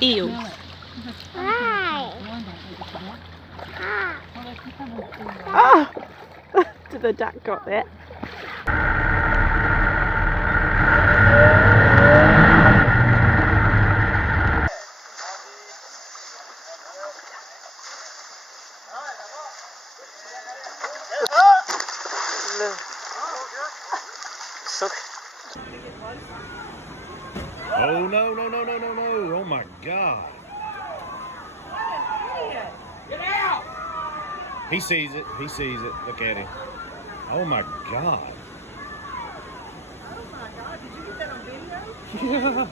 Ew. Ah! Did the duck got that? Oh no, no, no, no, no, no. Oh my God. Get out! He sees it. He sees it. Look at him. Oh my God. Oh my God, did you get that on video? Yeah.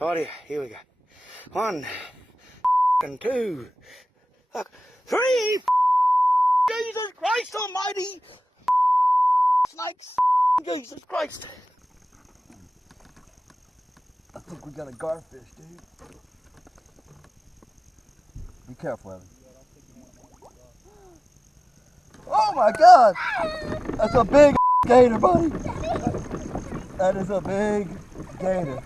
Alrighty, here we go. 1, and 2, 3. Jesus Christ Almighty! Snakes! Jesus Christ! I think we got a garfish, dude. Be careful, Evan. Oh my God! That's a big gator, buddy. That is a big gator.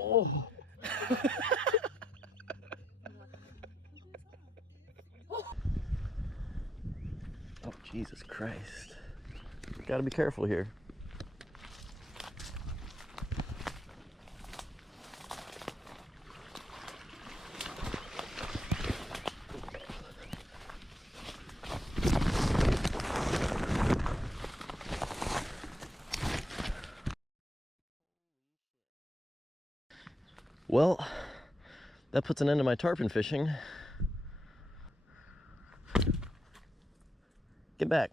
Oh. Oh, Jesus Christ. Gotta be careful here. Well, that puts an end to my tarpon fishing. Get back.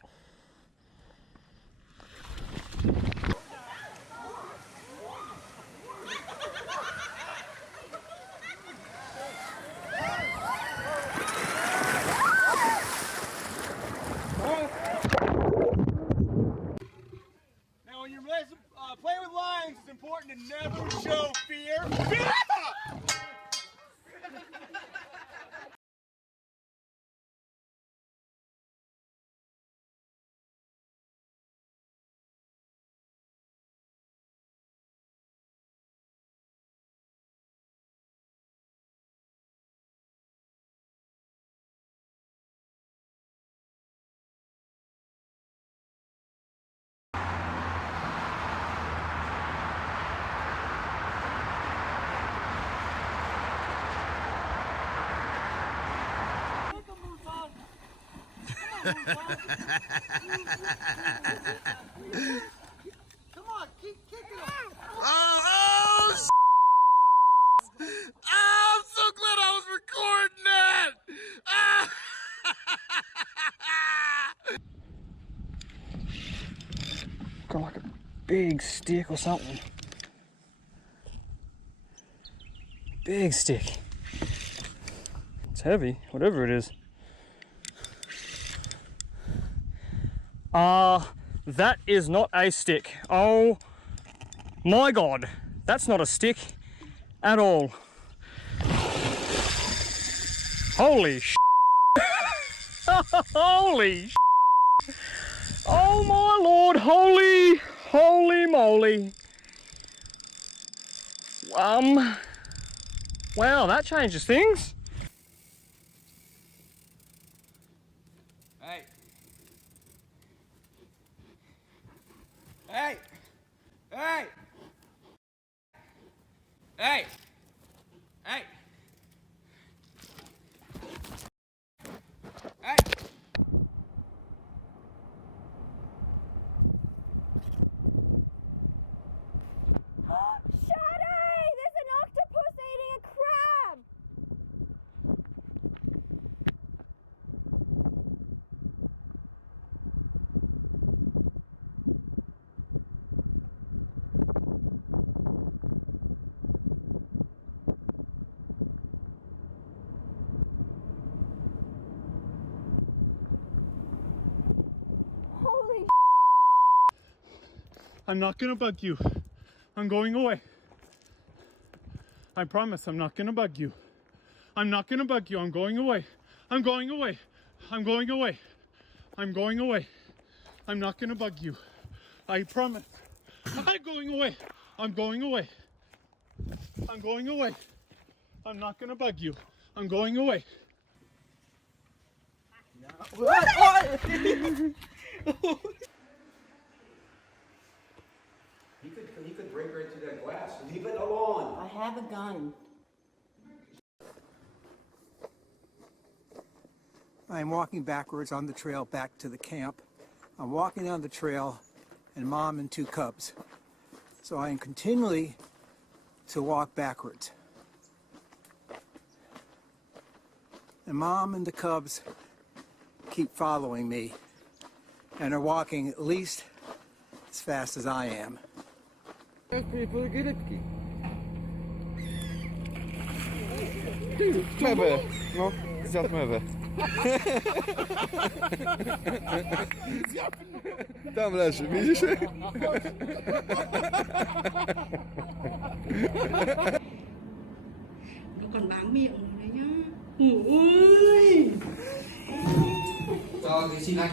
Now, when you're playing with lines, it's important to never show fear. Come on, keep kicking him. Oh, I'm so glad I was recording that. Got like a big stick or something. Big stick. heavy, whatever it is. That is not a stick. Oh my God, that's not a stick at all. Holy sh**. Holy sh**. Oh my Lord, holy moly. Wow, that changes things. Hey. Hey. Hey. Hey. Hey. Hey. Shadi! There's an octopus eating a crab! Holy I'm not gonna bug you. I'm going away. I promise I'm not gonna bug you. I'm not gonna bug you. I'm going away. I'm going away. I'm going away. I'm going away. I'm not gonna bug you. I promise. I'm going away. I'm going away. I'm going away. I'm not gonna bug you. I'm going away. He could break right through that glass. Leave it alone. I have a gun. I'm walking backwards on the trail back to the camp. I'm walking down the trail and Mom and 2 cubs. So I am continually to walk backwards. And Mom and the cubs keep following me and are walking at least as fast as I am. Mewy, no, zjadł mewy. Tam leży, widzisz? แล้วก่อนล้างมีดออกมาเลยย่าโอ้ย Cho thì xin anh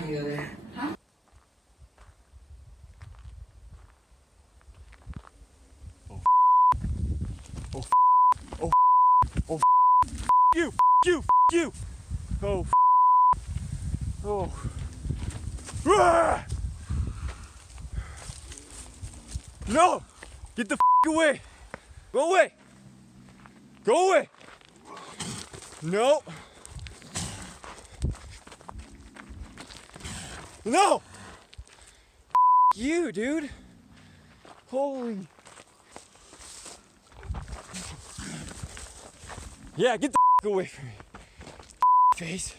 You. Oh. Ah! No! Get the away! Go away! Go away! No! No! You, dude! Holy... Yeah, get the away from me. Face.